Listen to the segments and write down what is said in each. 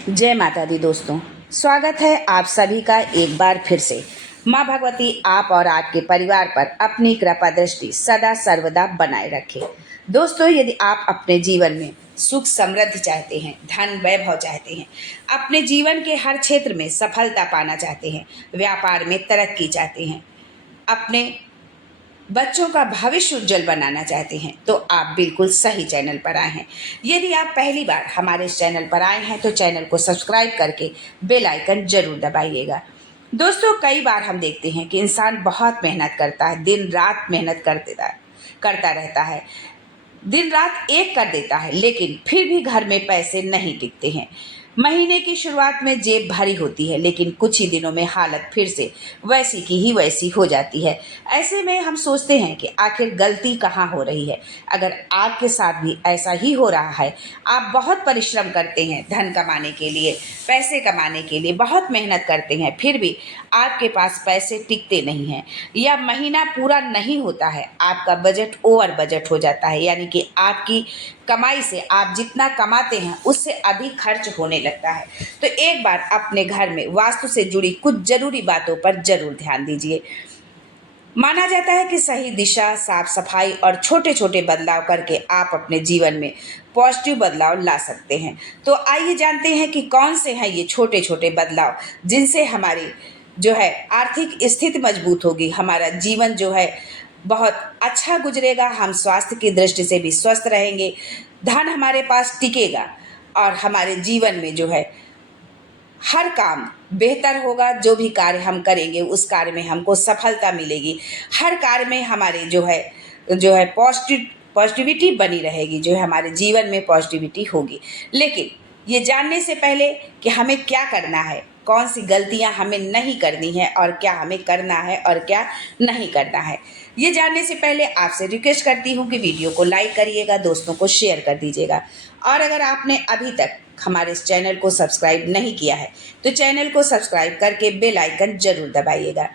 जय माता दी दोस्तों, स्वागत है आप सभी का एक बार फिर से। माँ भगवती आप और आपके परिवार पर अपनी कृपा दृष्टि सदा सर्वदा बनाए रखे। दोस्तों, यदि आप अपने जीवन में सुख समृद्धि चाहते हैं, धन वैभव चाहते हैं, अपने जीवन के हर क्षेत्र में सफलता पाना चाहते हैं, व्यापार में तरक्की चाहते हैं, अपने बच्चों का भविष्य उज्जवल बनाना चाहते हैं, तो आप बिल्कुल सही चैनल पर आए हैं। यदि आप पहली बार हमारे इस चैनल पर आए हैं तो चैनल को सब्सक्राइब करके बेल आइकन जरूर दबाइएगा। दोस्तों, कई बार हम देखते हैं कि इंसान बहुत मेहनत करता है, दिन रात मेहनत करता रहता है, दिन रात एक कर देता है, लेकिन फिर भी घर में पैसे नहीं टिकते हैं। महीने की शुरुआत में जेब भरी होती है, लेकिन कुछ ही दिनों में हालत फिर से वैसी की ही वैसी हो जाती है। ऐसे में हम सोचते हैं कि आखिर गलती कहाँ हो रही है। अगर आपके साथ भी ऐसा ही हो रहा है, आप बहुत परिश्रम करते हैं धन कमाने के लिए, पैसे कमाने के लिए बहुत मेहनत करते हैं, फिर भी आपके पास पैसे टिकते नहीं हैं, या महीना पूरा नहीं होता है, आपका बजट ओवर बजट हो जाता है, यानी कि आपकी कमाई से आप जितना कमाते हैं उससे अधिक खर्च होने लगता है, तो एक बार अपने घर में वास्तु से जुड़ी कुछ जरूरी बातों पर जरूर ध्यान दीजिए। माना जाता है कि सही दिशा, साफ सफाई और छोटे छोटे बदलाव करके आप अपने जीवन में पॉजिटिव बदलाव ला सकते हैं। तो आइए जानते हैं कि कौन से हैं ये छोटे छोटे बदलाव जिनसे हमारी जो है आर्थिक स्थिति मजबूत होगी, हमारा जीवन जो है बहुत अच्छा गुजरेगा, हम स्वास्थ्य की दृष्टि से भी स्वस्थ रहेंगे, धन हमारे पास टिकेगा और हमारे जीवन में जो है हर काम बेहतर होगा। जो भी कार्य हम करेंगे उस कार्य में हमको सफलता मिलेगी, हर कार्य में हमारे जो है पॉजिटिविटी बनी रहेगी, जो है हमारे जीवन में पॉजिटिविटी होगी। लेकिन ये जानने से पहले कि हमें क्या करना है, कौन सी गलतियां हमें नहीं करनी है और क्या हमें करना है और क्या नहीं करना है, ये जानने से पहले आपसे रिक्वेस्ट करती हूँ कि वीडियो को लाइक करिएगा, दोस्तों को शेयर कर दीजिएगा, और अगर आपने अभी तक हमारे इस चैनल को सब्सक्राइब नहीं किया है तो चैनल को सब्सक्राइब करके बेल आइकन जरूर दबाइएगा।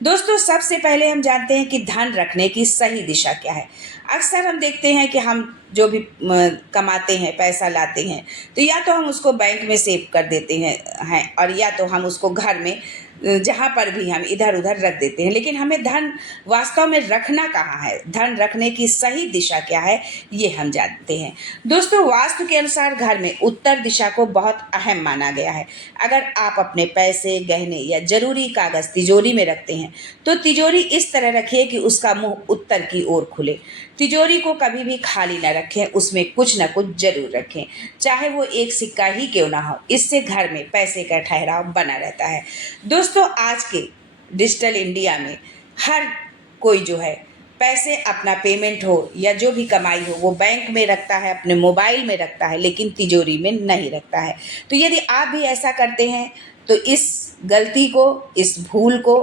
दोस्तों, सबसे पहले हम जानते हैं कि धन रखने की सही दिशा क्या है। अक्सर हम देखते हैं कि हम जो भी कमाते हैं, पैसा लाते हैं, तो या तो हम उसको बैंक में सेव कर देते हैं और या तो हम उसको घर में जहाँ पर भी हम इधर उधर रख देते हैं, लेकिन हमें धन वास्तव में रखना कहाँ है, धन रखने की सही दिशा क्या है, ये हम जानते हैं। दोस्तों, वास्तु के अनुसार घर में उत्तर दिशा को बहुत अहम माना गया है। अगर आप अपने पैसे, गहने या जरूरी कागज तिजोरी में रखते हैं तो तिजोरी इस तरह रखिए कि उसका मुंह उत्तर की ओर खुले। तिजोरी को कभी भी खाली न रखें, उसमें कुछ न कुछ जरूर रखें, चाहे वो एक सिक्का ही क्यों ना हो। इससे घर में पैसे का ठहराव बना रहता है। दोस्तों, आज के डिजिटल इंडिया में हर कोई जो है पैसे, अपना पेमेंट हो या जो भी कमाई हो, वो बैंक में रखता है, अपने मोबाइल में रखता है, लेकिन तिजोरी में नहीं रखता है। तो यदि आप भी ऐसा करते हैं तो इस गलती को, इस भूल को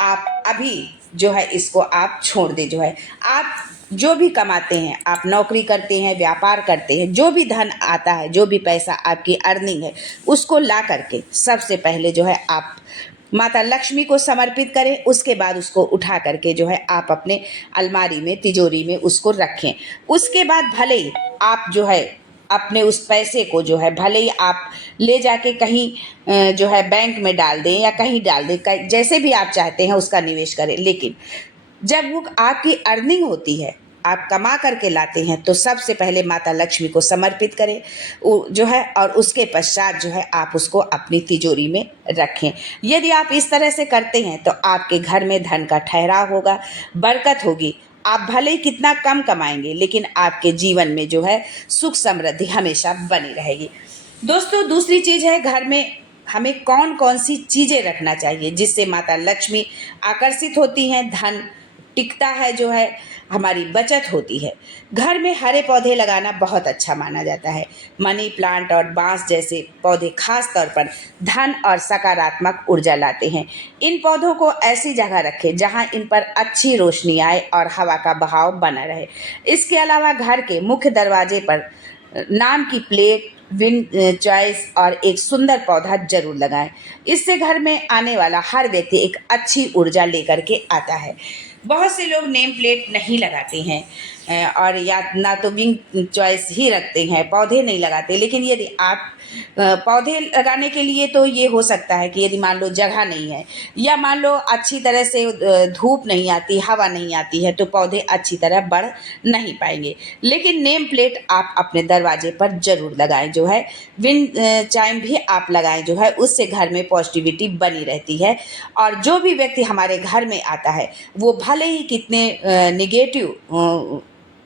आप अभी जो है इसको आप छोड़ दे। जो है आप जो भी कमाते हैं, आप नौकरी करते हैं, व्यापार करते हैं, जो भी धन आता है, जो भी पैसा आपकी अर्निंग है, उसको ला करके सबसे पहले जो है आप माता लक्ष्मी को समर्पित करें। उसके बाद उसको उठा करके जो है आप अपने अलमारी में, तिजोरी में उसको रखें। उसके बाद भले ही आप जो है अपने उस पैसे को जो है भले ही आप ले जाके कहीं जो है बैंक में डाल दें या कहीं डाल दें, जैसे भी आप चाहते हैं उसका निवेश करें, लेकिन जब वो आपकी अर्निंग होती है, आप कमा करके लाते हैं, तो सबसे पहले माता लक्ष्मी को समर्पित करें जो है, और उसके पश्चात जो है आप उसको अपनी तिजोरी में रखें। यदि आप इस तरह से करते हैं तो आपके घर में धन का ठहराव होगा, बरकत होगी। आप भले ही कितना कम कमाएंगे, लेकिन आपके जीवन में जो है सुख समृद्धि हमेशा बनी रहेगी। दोस्तों, दूसरी चीज़ है, घर में हमें कौन कौन सी चीज़ें रखना चाहिए जिससे माता लक्ष्मी आकर्षित होती हैं, धन टिकता है, जो है हमारी बचत होती है। घर में हरे पौधे लगाना बहुत अच्छा माना जाता है। मनी प्लांट और बांस जैसे पौधे खास तौर पर धन और सकारात्मक ऊर्जा लाते हैं। इन पौधों को ऐसी जगह रखें जहां इन पर अच्छी रोशनी आए और हवा का बहाव बना रहे। इसके अलावा घर के मुख्य दरवाजे पर नाम की प्लेट, विंड चॉइस और एक सुंदर पौधा जरूर लगाएं। इससे घर में आने वाला हर व्यक्ति एक अच्छी ऊर्जा लेकर के आता है। बहुत से लोग नेम प्लेट नहीं लगाते हैं और या ना तो विंग चॉइस ही रखते हैं, पौधे नहीं लगाते, लेकिन यदि आप पौधे लगाने के लिए तो ये हो सकता है कि यदि मान लो जगह नहीं है या मान लो अच्छी तरह से धूप नहीं आती, हवा नहीं आती है, तो पौधे अच्छी तरह बढ़ नहीं पाएंगे। लेकिन नेम प्लेट आप अपने दरवाजे पर जरूर लगाएं जो है, विंड चाइम भी आप लगाएं जो है, उससे घर में पॉजिटिविटी बनी रहती है। और जो भी व्यक्ति हमारे घर में आता है वो भले ही कितने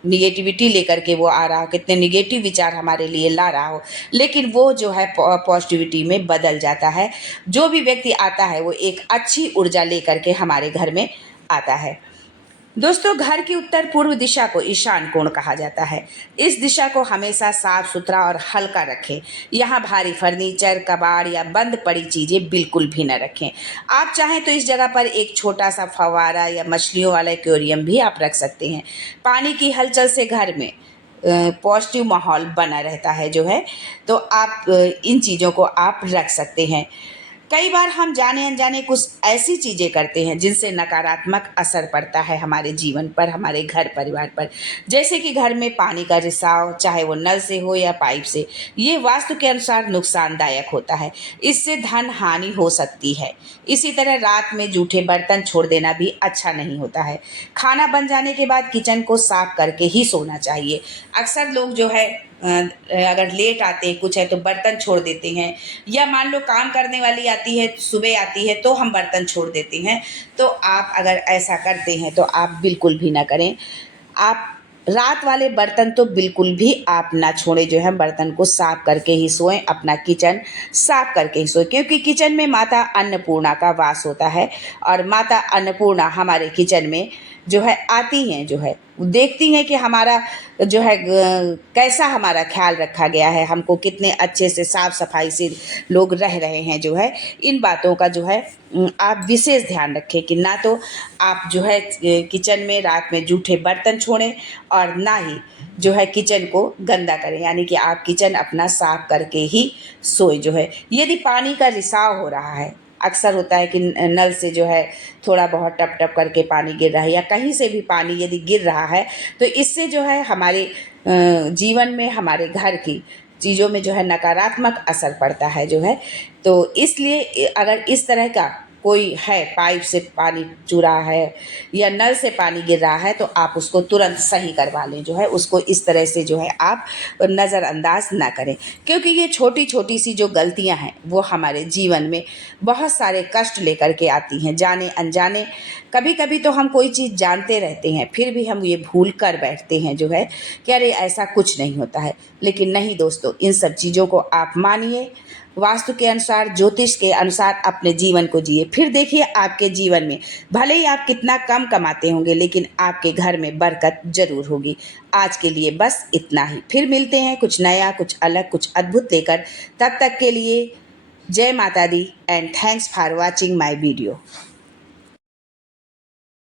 निगेटिविटी लेकर के वो आ रहा हो, कितने निगेटिव विचार हमारे लिए ला रहा हो, लेकिन वो जो है पॉजिटिविटी में बदल जाता है। जो भी व्यक्ति आता है वो एक अच्छी ऊर्जा लेकर के हमारे घर में आता है। दोस्तों, घर की उत्तर पूर्व दिशा को ईशान कोण कहा जाता है। इस दिशा को हमेशा साफ सुथरा और हल्का रखें। यहाँ भारी फर्नीचर, कबाड़ या बंद पड़ी चीजें बिल्कुल भी न रखें। आप चाहें तो इस जगह पर एक छोटा सा फव्वारा या मछलियों वाला एक्वेरियम भी आप रख सकते हैं। पानी की हलचल से घर में पॉजिटिव माहौल बना रहता है जो है, तो आप इन चीज़ों को आप रख सकते हैं। कई बार हम जाने अनजाने कुछ ऐसी चीज़ें करते हैं जिनसे नकारात्मक असर पड़ता है हमारे जीवन पर, हमारे घर परिवार पर। जैसे कि घर में पानी का रिसाव, चाहे वो नल से हो या पाइप से, ये वास्तु के अनुसार नुकसानदायक होता है। इससे धन हानि हो सकती है। इसी तरह रात में जूठे बर्तन छोड़ देना भी अच्छा नहीं होता है। खाना बन जाने के बाद किचन को साफ करके ही सोना चाहिए। अक्सर लोग जो है अगर लेट आते हैं कुछ है तो बर्तन छोड़ देते हैं, या मान लो काम करने वाली आती है, सुबह आती है तो हम बर्तन छोड़ देते हैं। तो आप अगर ऐसा करते हैं तो आप बिल्कुल भी ना करें। आप रात वाले बर्तन तो बिल्कुल भी आप ना छोड़ें जो है, बर्तन को साफ करके ही सोएं, अपना किचन साफ करके ही सोएं, क्योंकि किचन में माता अन्नपूर्णा का वास होता है। और माता अन्नपूर्णा हमारे किचन में जो है आती हैं, जो है देखती हैं कि हमारा जो है कैसा हमारा ख्याल रखा गया है, हमको कितने अच्छे से साफ सफाई से लोग रह रहे हैं जो है। इन बातों का जो है आप विशेष ध्यान रखें कि ना तो आप जो है किचन में रात में जूठे बर्तन छोड़ें और ना ही जो है किचन को गंदा करें, यानी कि आप किचन अपना साफ करके ही सोए जो है। यदि पानी का रिसाव हो रहा है, अक्सर होता है कि नल से जो है थोड़ा बहुत टप टप करके पानी गिर रहा है या कहीं से भी पानी यदि गिर रहा है, तो इससे जो है हमारे जीवन में, हमारे घर की चीज़ों में जो है नकारात्मक असर पड़ता है जो है। तो इसलिए अगर इस तरह का कोई है, पाइप से पानी चू रहा है या नल से पानी गिर रहा है, तो आप उसको तुरंत सही करवा लें जो है, उसको इस तरह से जो है आप नज़रअंदाज ना करें। क्योंकि ये छोटी छोटी सी जो गलतियां हैं वो हमारे जीवन में बहुत सारे कष्ट लेकर के आती हैं, जाने अनजाने। कभी कभी तो हम कोई चीज़ जानते रहते हैं फिर भी हम ये भूल कर बैठते हैं जो है कि अरे ऐसा कुछ नहीं होता है। लेकिन नहीं दोस्तों, इन सब चीज़ों को आप मानिए, वास्तु के अनुसार, ज्योतिष के अनुसार अपने जीवन को जिए। फिर देखिए आपके जीवन में भले ही आप कितना कम कमाते होंगे, लेकिन आपके घर में बरकत जरूर होगी। आज के लिए बस इतना ही। फिर मिलते हैं कुछ नया, कुछ अलग, कुछ अद्भुत लेकर। तब तक के लिए जय माता दी and thanks for watching my video.